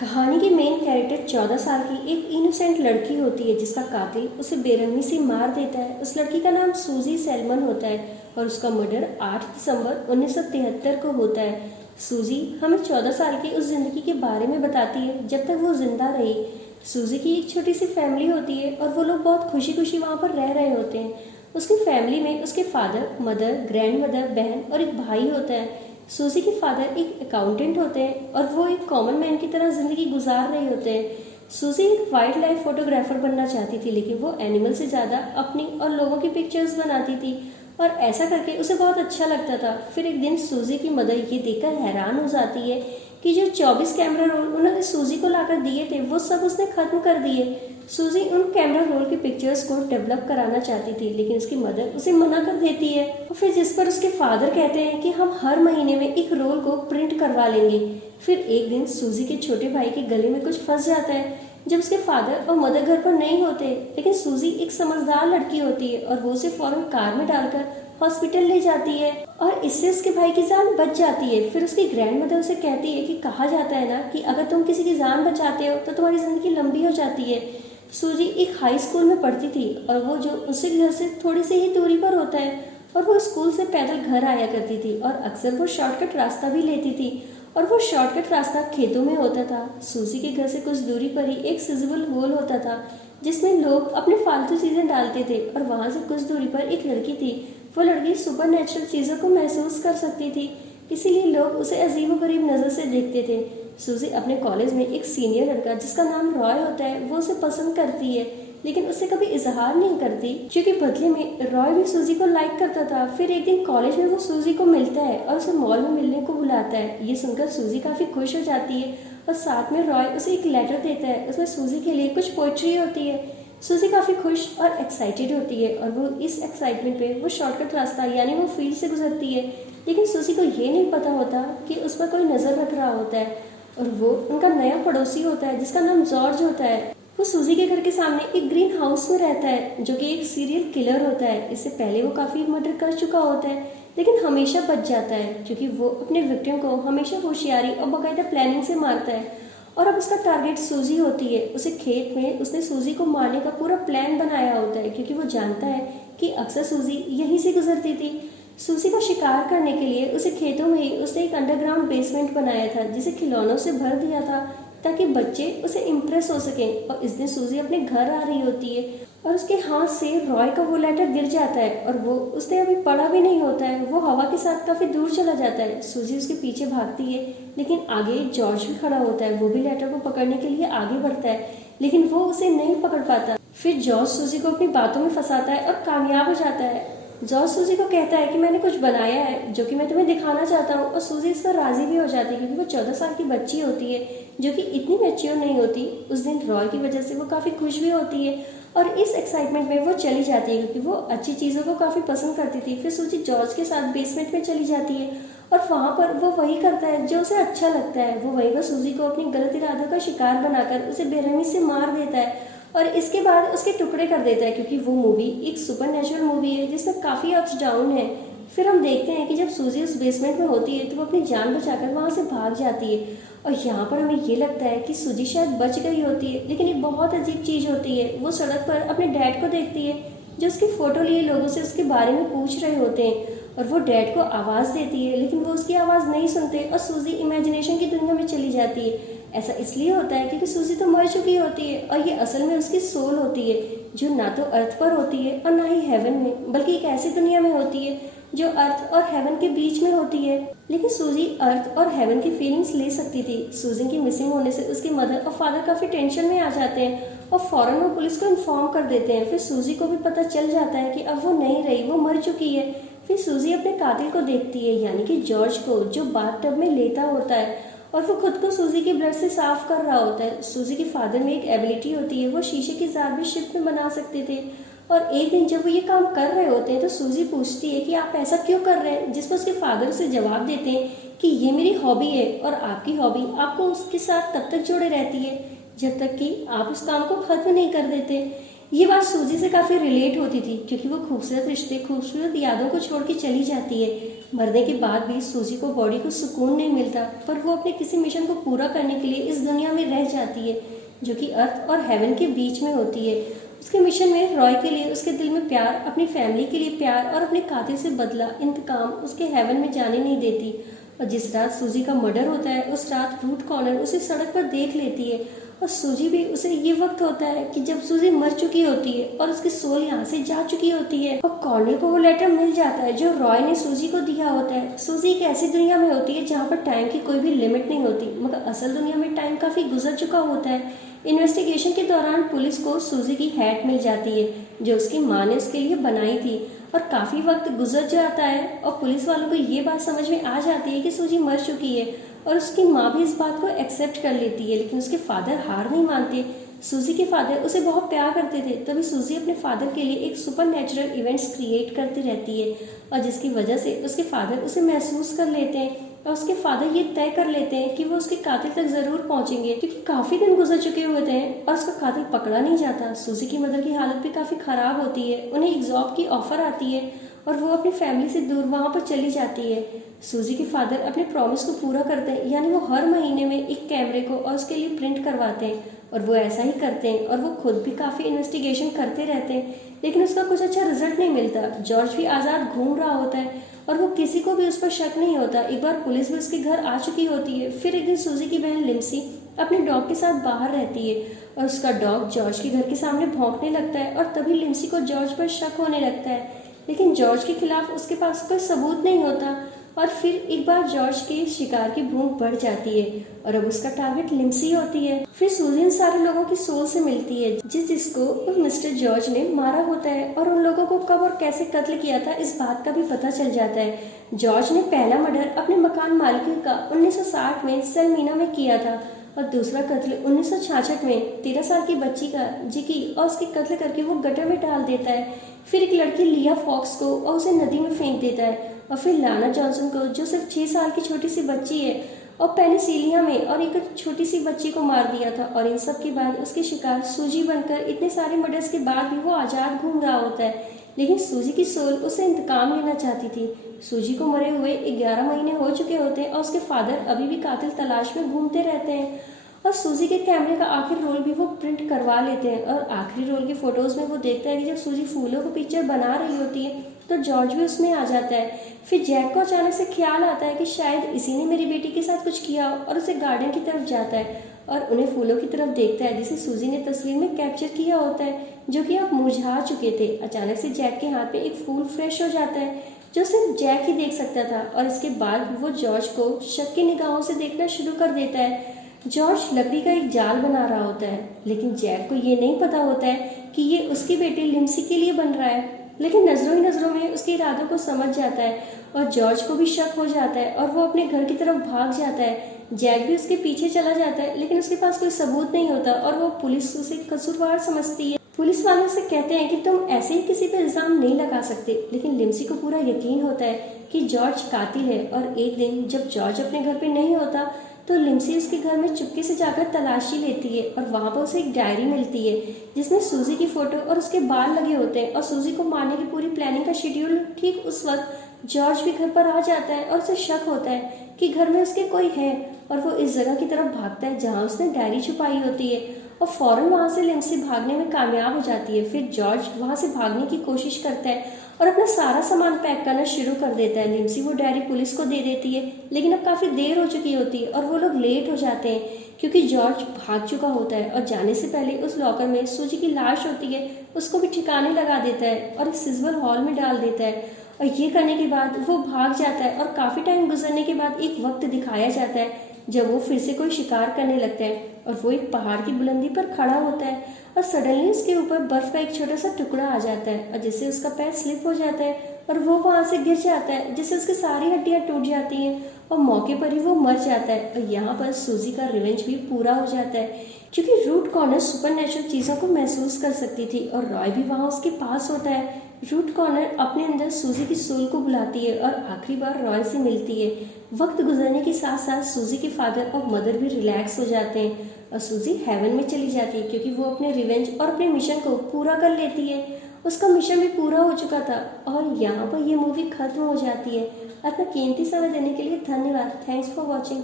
कहानी की main character 14 साल की एक इनोसेंट लड़की होती है जिसका कातिल उसे बेरहमी से मार देता है। उस लड़की का नाम सूजी सैलमन होता है और उसका मर्डर 8 दिसंबर 1973 को होता है। सूजी हमें 14 साल की उस जिंदगी के बारे में बताती है जब तक वो जिंदा रही। सूजी की एक छोटी सी फैमिली होती है और वो लोग बहुत खुशी खुशी वहाँ पर रह रहे होते हैं। उसकी फैमिली में उसके फादर, मदर, ग्रैंड मदर, बहन और एक भाई होता है। सूजी के फादर एक अकाउंटेंट होते हैं और वो एक कॉमन मैन की तरह जिंदगी गुजार रहे होते हैं। सूजी एक वाइल्ड लाइफ फोटोग्राफर बनना चाहती थी, लेकिन वो एनिमल से ज़्यादा अपनी और लोगों की पिक्चर्स बनाती थी और ऐसा करके उसे बहुत अच्छा लगता था। फिर एक दिन सूजी की मदर ये देखकर हैरान हो जाती है कि जो 24 कैमरा रोल उन्होंने सूजी को लाकर दिए थे वो सब उसने खत्म कर दिए। सूजी उन कैमरा रोल की पिक्चर्स को डेवलप कराना चाहती थी, लेकिन उसकी मदर उसे मना कर देती है और फिर जिस पर उसके फादर कहते हैं कि हम हर महीने में एक रोल को प्रिंट करवा लेंगे। फिर एक दिन सूजी के छोटे भाई के गले में कुछ फंस जाता है जब उसके फादर और मदर घर पर नहीं होते, लेकिन सूजी एक समझदार लड़की होती है और वो उसे फौरन कार में डालकर हॉस्पिटल ले जाती है और इससे उसके भाई की जान बच जाती है। फिर उसकी ग्रैंड मदर उसे कहती है कि कहा जाता है ना कि अगर तुम किसी की जान बचाते हो तो तुम्हारी जिंदगी लंबी हो जाती है। सूजी एक हाई स्कूल में पढ़ती थी और वो जो उसके घर से थोड़ी सी ही दूरी पर होता है और वो स्कूल से पैदल घर आया करती थी और अक्सर वो शॉर्टकट रास्ता भी लेती थी और वो शॉर्टकट रास्ता खेतों में होता था। सूजी के घर से कुछ दूरी पर ही एक सिजिबल होल होता था जिसमें लोग अपने फालतू चीज़ें डालते थे और वहाँ से कुछ दूरी पर एक लड़की थी। वो लड़की सुपर नेचुरल चीज़ों को महसूस कर सकती थी, इसीलिए लोग उसे अजीबोगरीब नज़र से देखते थे। सूजी अपने कॉलेज में एक सीनियर लड़का जिसका नाम रॉय होता है वो उसे पसंद करती है, लेकिन उससे कभी इजहार नहीं करती क्योंकि बदले में रॉय भी सूजी को लाइक करता था। फिर एक दिन कॉलेज में वो सूजी को मिलता है और उसे मॉल में मिलने को बुलाता है। ये सुनकर सूजी काफ़ी खुश हो जाती है और साथ में रॉय उसे एक लेटर देता है, उसमें सूजी के लिए कुछ पोइट्री होती है। सूजी काफ़ी खुश और एक्साइटेड होती है और वो इस एक्साइटमेंट पे वो शॉर्टकट रास्ता यानी वो फील्ड से गुजरती है, लेकिन सूजी को ये नहीं पता होता कि उस पर कोई नज़र रख रहा होता है और वो उनका नया पड़ोसी होता है जिसका नाम जॉर्ज होता है। वो सूजी के घर के सामने एक ग्रीन हाउस में रहता है जो कि एक सीरियल किलर होता है। इससे पहले वो काफ़ी मर्डर कर चुका होता है, लेकिन हमेशा बच जाता है क्योंकि वो अपने विक्टिम को हमेशा होशियारी और बाकायदा प्लानिंग से मारता है। और अब उसका टारगेट सूजी होती है। उसे खेत में उसने सूजी को मारने का पूरा प्लान बनाया होता है क्योंकि वो जानता है कि अक्सर सूजी यहीं से गुजरती थी। सूजी का शिकार करने के लिए उसे खेतों में ही उसने एक अंडरग्राउंड बेसमेंट बनाया था जिसे खिलौनों से भर दिया था ताकि बच्चे उसे इम्प्रेस हो सकें। और इस दिन सूजी अपने घर आ रही होती है और उसके हाथ से रॉय का वो लेटर गिर जाता है और वो उसने अभी पढ़ा भी नहीं होता है। वो हवा के साथ काफ़ी दूर चला जाता है। सूजी उसके पीछे भागती है, लेकिन आगे जॉर्ज भी खड़ा होता है। वो भी लेटर को पकड़ने के लिए आगे बढ़ता है, लेकिन वो उसे नहीं पकड़ पाता। फिर जॉर्ज सूजी को अपनी बातों में फंसाता है और कामयाब हो जाता है। जॉर्ज सूजी को कहता है कि मैंने कुछ बनाया है जो कि मैं तुम्हें दिखाना चाहता हूँ और सूजी इस पर राजी भी हो जाती है क्योंकि वो 14 साल की बच्ची होती है जो कि इतनी मैच्योर नहीं होती। उस दिन रॉय की वजह से वो काफ़ी खुश भी होती है और इस एक्साइटमेंट में वो चली जाती है क्योंकि वो अच्छी चीज़ों को काफ़ी पसंद करती थी। फिर सूजी जॉर्ज के साथ बेसमेंट में चली जाती है और वहाँ पर वो वही करता है जो उसे अच्छा लगता है। वो वहीं पर सूजी को अपनी गलत इरादों का शिकार बनाकर उसे बेरहमी से मार देता है और इसके बाद उसके टुकड़े कर देता है क्योंकि वो मूवी एक सुपर नेचुरल मूवी है जिसमें काफ़ी अप्स डाउन है। फिर हम देखते हैं कि जब सूजी उस बेसमेंट में होती है तो वो अपनी जान बचाकर वहाँ से भाग जाती है और यहाँ पर हमें ये लगता है कि सूजी शायद बच गई होती है, लेकिन एक बहुत अजीब चीज़ होती है। वो सड़क पर अपने डैड को देखती है जो उसकी फ़ोटो लिए लोगों से उसके बारे में पूछ रहे होते हैं और वो डैड को आवाज़ देती है, लेकिन वो उसकी आवाज़ नहीं सुनते और सूजी इमेजिनेशन की दुनिया में चली जाती है। ऐसा इसलिए होता है क्योंकि सूजी तो मर चुकी होती है और ये असल में उसकी सोल होती है जो ना तो अर्थ पर होती है और ना ही हेवन में, बल्कि एक ऐसी दुनिया में होती है जो अर्थ और हेवन के बीच में होती है। लेकिन सूजी अर्थ और हेवन की फीलिंग्स ले सकती थी। सूजी की मिसिंग होने से उसके मदर और फादर काफ़ी टेंशन में आ जाते हैं और फौरन वो पुलिस को इन्फॉर्म कर देते हैं। फिर सूजी को भी पता चल जाता है कि अब वो नहीं रही, वो मर चुकी है। फिर सूजी अपने कातिल को देखती है यानी कि जॉर्ज को, जो बाथटब में लेटा होता है और वो खुद को सूजी के ब्लड से साफ कर रहा होता है। सूजी के फादर में एक एबिलिटी होती है, वो शीशे की जार भी शिप में बना सकते थे और एक दिन जब वो ये काम कर रहे होते हैं तो सूजी पूछती है कि आप ऐसा क्यों कर रहे हैं, जिस पर उसके फादर उसे जवाब देते हैं कि ये मेरी हॉबी है और आपकी हॉबी आपको उसके साथ तब तक जोड़े रहती है जब तक कि आप उस काम को खत्म नहीं कर देते। ये बात सूजी से काफ़ी रिलेट होती थी क्योंकि वो खूबसूरत रिश्ते, खूबसूरत यादों को छोड़ के चली जाती है। मरने के बाद भी सूजी को बॉडी को सुकून नहीं मिलता, पर वो अपने किसी मिशन को पूरा करने के लिए इस दुनिया में रह जाती है, जो कि अर्थ और हेवन के बीच में होती है। उसके मिशन में रॉय के लिए उसके दिल में प्यार, अपनी फैमिली के लिए प्यार और अपने कातिल से बदला इंतकाम उसके हेवन में जाने नहीं देती। और जिस रात सूजी का मर्डर होता है उस रात रूट कॉर्नर उसे सड़क पर देख लेती है और सूजी भी उसे ये वक्त होता है कि जब सूजी मर चुकी होती है और उसकी सोल यहाँ से जा चुकी होती है। और कॉर्नर को वो लेटर मिल जाता है जो रॉय ने सूजी को दिया होता है। सूजी एक ऐसी दुनिया में होती है जहाँ पर टाइम की कोई भी लिमिट नहीं होती, मगर असल दुनिया में टाइम काफी गुजर चुका होता है। इन्वेस्टिगेशन के दौरान पुलिस को सूजी की हैट मिल जाती है जो उसकी माँ ने उसके लिए बनाई थी। और काफी वक्त गुजर जाता है और पुलिस वालों को ये बात समझ में आ जाती है कि सूजी मर चुकी है और उसकी माँ भी इस बात को एक्सेप्ट कर लेती है। लेकिन उसके फादर हार नहीं मानते। सूजी के फादर उसे बहुत प्यार करते थे, तभी सूजी अपने फादर के लिए एक सुपर नेचुरल इवेंट्स क्रिएट करती रहती है और जिसकी वजह से उसके फादर उसे महसूस कर लेते हैं और उसके फादर ये तय कर लेते हैं कि वो उसके कातिल तक जरूर पहुंचेंगे, क्योंकि काफी दिन गुजर चुके हुए थे और उसका कातिल पकड़ा नहीं जाता। सूजी की मदर की हालत भी काफी खराब होती है। उन्हें एक जॉब की ऑफर आती है और वो अपनी फैमिली से दूर वहाँ पर चली जाती है। सूजी के फादर अपने प्रॉमिस को पूरा करते हैं, यानी वो हर महीने में एक कैमरे को और उसके लिए प्रिंट करवाते हैं और वो ऐसा ही करते हैं और वो खुद भी काफ़ी इन्वेस्टिगेशन करते रहते हैं, लेकिन उसका कुछ अच्छा रिजल्ट नहीं मिलता। जॉर्ज भी आज़ाद घूम रहा होता है और वो किसी को भी उस पर शक नहीं होता। एक बार पुलिस भी उसके घर आ चुकी होती है। फिर एक दिन सूजी की बहन लिम्सी अपने डॉग के साथ बाहर रहती है और उसका डॉग जॉर्ज के घर के सामने भौंकने लगता है और तभी लिम्सी को जॉर्ज पर शक होने लगता है, लेकिन जॉर्ज के खिलाफ उसके पास कोई सबूत नहीं होता। और फिर एक बार जॉर्ज के शिकार की भूख बढ़ जाती है और अब उसका टारगेट लिम्सी होती है। फिर सूजी इन सारे लोगों की सोल से मिलती है जिसको उस मिस्टर जॉर्ज ने मारा होता है और उन लोगों को कब और कैसे कत्ल किया था इस बात का भी पता चल जाता है। जॉर्ज ने पहला मर्डर अपने मकान मालिक का 1960 में सेलमीना में किया था और दूसरा कत्ल 1966 में 13 साल की बच्ची का जिकी और उसके कत्ल करके वो गटर में डाल देता है। फिर एक लड़की लिया फॉक्स को और उसे नदी में फेंक देता है और फिर लाना जॉनसन को जो सिर्फ 6 साल की छोटी सी बच्ची है और पेनिसिलिया में और एक छोटी सी बच्ची को मार दिया था। और इन सब के बाद उसके शिकार सूजी बनकर इतने सारे मर्डर्स के बाद भी वो आज़ाद घूम रहा होता है, लेकिन सूजी की सोल उसे इंतकाम लेना चाहती थी। सूजी को मरे हुए 11 महीने हो चुके होते हैं और उसके फादर अभी भी कातिल तलाश में घूमते रहते हैं और सूजी के कैमरे का आखिरी रोल भी वो प्रिंट करवा लेते हैं। और आखिरी रोल की फोटोज में वो देखता है कि जब सूजी फूलों को पिक्चर बना रही होती है तो जॉर्ज भी उसमें आ जाता है। फिर जैक को अचानक से ख्याल आता है कि शायद इसी ने मेरी बेटी के साथ कुछ किया और उसे गार्डन की तरफ जाता है और उन्हें फूलों की तरफ देखता है जिसे सूजी ने तस्वीर में कैप्चर किया होता है, जो कि अब मुरझा चुके थे। अचानक से जैक के हाथ में एक फूल फ्रेश हो जाता है जो सिर्फ जैक ही देख सकता था और इसके बाद वो जॉर्ज को शक की निगाहों से देखना शुरू कर देता है। जॉर्ज लकड़ी का एक जाल बना रहा होता है, लेकिन जैक को ये नहीं पता होता है कि ये उसकी बेटी लिम्सी के लिए बन रहा है। लेकिन नजरों ही नजरों में उसके इरादों को समझ जाता है और जॉर्ज को भी शक हो जाता है और वो अपने घर की तरफ भाग जाता है। जैक भी उसके पीछे चला जाता है, लेकिन उसके पास कोई सबूत नहीं होता और वो पुलिस उसे कसूरवार समझती है। पुलिस वाले उसे कहते हैं कि तुम ऐसे ही किसी पे इल्जाम नहीं लगा सकते, लेकिन लिम्सी को पूरा यकीन होता है कि जॉर्ज कातिल है। और एक दिन जब जॉर्ज अपने घर पे नहीं होता तो लिम्सी उसके घर में चुपके से जाकर तलाशी लेती है और वहाँ पर उसे एक डायरी मिलती है जिसमें सूजी की फोटो और उसके बाल लगे होते हैं और सूजी को मारने की पूरी प्लानिंग का शेड्यूल। ठीक उस वक्त जॉर्ज भी घर पर आ जाता है और उसे शक होता है कि घर में उसके कोई है और वो इस जगह की तरफ भागता है जहाँ उसने डायरी छुपाई होती है और फौरन वहाँ से लिम्सी भागने में कामयाब हो जाती है। फिर जॉर्ज वहाँ से भागने की कोशिश करता है और अपना सारा सामान पैक करना शुरू कर देता है। लिम्सी वो डायरी पुलिस को दे देती है, लेकिन अब काफ़ी देर हो चुकी होती है और वो लोग लेट हो जाते हैं क्योंकि जॉर्ज भाग चुका होता है और जाने से पहले उस लॉकर में सूजी की लाश होती है उसको भी ठिकाने लगा देता है और एक सिल्वर हॉल में डाल देता है। और ये करने के बाद वो भाग जाता है और काफ़ी टाइम गुजरने के बाद एक वक्त दिखाया जाता है जब वो फिर से कोई शिकार करने लगता है और वो एक पहाड़ की बुलंदी पर खड़ा होता है और सडनली उसके ऊपर बर्फ का एक छोटा सा टुकड़ा आ जाता है और जिससे उसका पैर स्लिप हो जाता है और वो वहाँ से गिर जाता है जिससे उसकी सारी हड्डियाँ टूट जाती हैं और मौके पर ही वो मर जाता है। और यहाँ पर सूजी का रिवेंज भी पूरा हो जाता है क्योंकि रूट कॉर्नर सुपरनेचुरल चीज़ों को महसूस कर सकती थी और रॉय भी वहाँ उसके पास होता है। रूट कॉर्नर अपने अंदर सूजी की सोल को बुलाती है और आखिरी बार रॉय से मिलती है। वक्त गुजरने के साथ साथ सूजी के फादर और मदर भी रिलैक्स हो जाते हैं और सूजी हेवन में चली जाती है क्योंकि वो अपने रिवेंज और अपने मिशन को पूरा कर लेती है। उसका मिशन भी पूरा हो चुका था और यहाँ पर ये मूवी खत्म हो जाती है। अपना कीमती समय देने के लिए धन्यवाद। Thanks for watching.